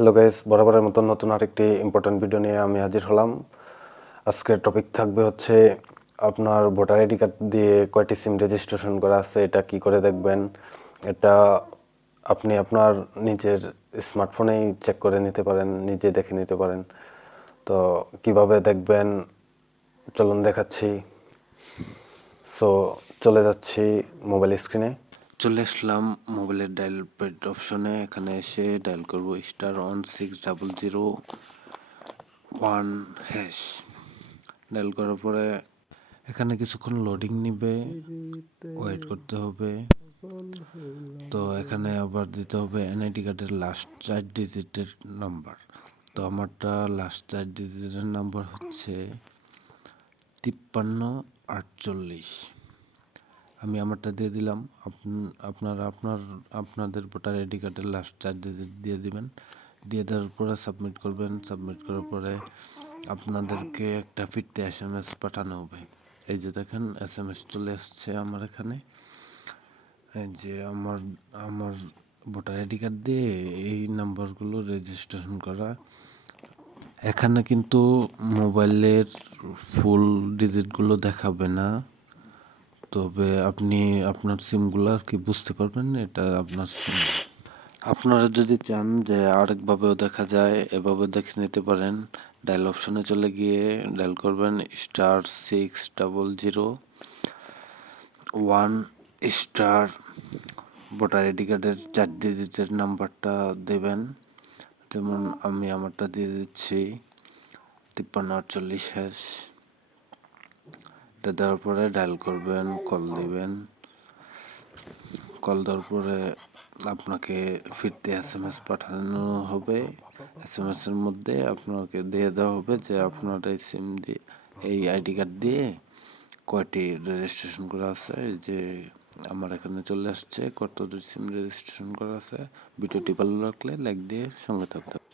Hello guys, বরাবরের মতন নতুন আরেকটি ইম্পর্টেন্ট ভিডিও নিয়ে আমি হাজির হলাম। আজকের টপিক থাকবে হচ্ছে আপনার ভোটার আইডি কার্ড দিয়ে কয়টি সিম রেজিস্ট্রেশন করা আছে, এটা কি করে দেখবেন। এটা আপনি আপনার নিজের স্মার্টফোনেই চেক করে নিতে পারেন, নিজে দেখে নিতে পারেন। তো কিভাবে দেখবেন চলুন দেখাচ্ছি। সো চলে যাচ্ছি মোবাইল স্ক্রিনে। চলে আসলাম মোবাইলের ডায়াল প্যাড অপশনে। এখানে এসে ডায়াল করব *1600*1#। ডায়াল করার পরে এখানে কিছুক্ষণ লোডিং নিবে, ওয়েট করতে হবে। তো এখানে আবার দিতে হবে এনআইডি কার্ডের লাস্ট 4 ডিজিটের নাম্বার। তো আমারটা লাস্ট 4 ডিজিটের নাম্বার হচ্ছে 5348। আমি আমারটা দিয়ে দিলাম। আপনাদের ভোটার আইডি কার্ডের লাস্ট 4 ডিজিট দিয়ে দিবেন। দিয়ে দেওয়ার পরে সাবমিট করবেন। সাবমিট করার পরে আপনাদেরকে একটা ফিরতি SMS পাঠানো হবে। এই যে দেখেন SMS চলে আসছে আমার এখানে। এই যে আমার ভোটার আইডি কার্ড দিয়ে এই নাম্বারগুলো রেজিস্ট্রেশন করা। এখানে কিন্তু মোবাইলের ফুল ডিজিটগুলো দেখাবে না, তবে আপনি আপনার সিমগুলো আর কি বুঝতে পারবেন এটা আপনার সিম। আপনারা যদি চান যে আরেকভাবেও দেখা যায়, এভাবে দেখে নিতে পারেন। ডায়াল অপশনে চলে গিয়ে ডায়াল করবেন *600*1#। ভোটার আইডি কার্ডের 4 ডিজিটের নাম্বারটা দেবেন। যেমন আমি আমারটা দিয়ে দিচ্ছি 5348#। এটা দেওয়ার পরে ডায়াল করবেন, কল দিবেন। কল দেওয়ার পরে আপনাকে ফিরতে SMS পাঠানো হবে। SMS এর মধ্যে আপনাকে দিয়ে দেওয়া হবে যে আপনার এই সিম দিয়ে, এই আইডি কার্ড দিয়ে কয়টি রেজিস্ট্রেশন করা আছে। যে আমার এখানে চলে আসছে কত সিম রেজিস্ট্রেশন করা আছে। ভিডিওটি ভালো লাগলে লাইক দিয়ে সঙ্গে থাকতে হবে।